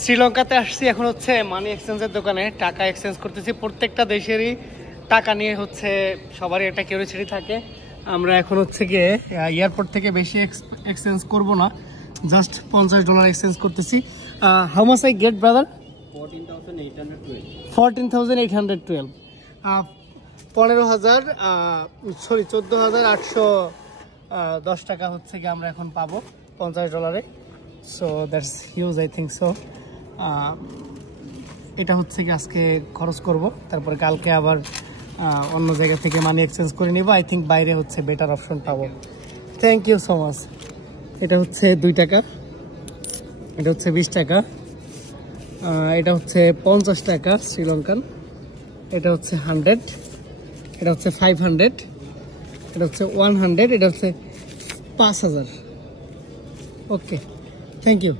শ্রীলঙ্কাতে আসছি, এখন হচ্ছে মানি এক্সচেঞ্জের দোকানে টাকা এক্সচেঞ্জ করতেছি। প্রত্যেকটা দেশেরই টাকা নিয়ে হচ্ছে সবারই একটা কিউরিওসিটি থাকে। আমরা এখন হচ্ছে গিয়ে এয়ারপোর্ট থেকে বেশি এক্সচেঞ্জ করব না, জাস্ট $50 এক্সচেঞ্জ করতেছি। How much I get brother? 14,812। 14,810 টাকা হচ্ছে কি আমরা এখন পাবো $50। So that's huge, I think so. এটা হচ্ছে কি আজকে খরচ করব, তারপরে কালকে আবার অন্য জায়গা থেকে মানি এক্সচেঞ্জ করে নিব। আই থিঙ্ক বাইরে হচ্ছে বেটার অপশন পাবো। Thank you so much. এটা হচ্ছে 2 টাকা, এটা হচ্ছে 20 টাকা, এটা হচ্ছে 50 টাকা শ্রীলঙ্কান, এটা হচ্ছে 100, এটা হচ্ছে 500, এটা হচ্ছে 100, এটা হচ্ছে 5000। ওকে, থ্যাংক ইউ।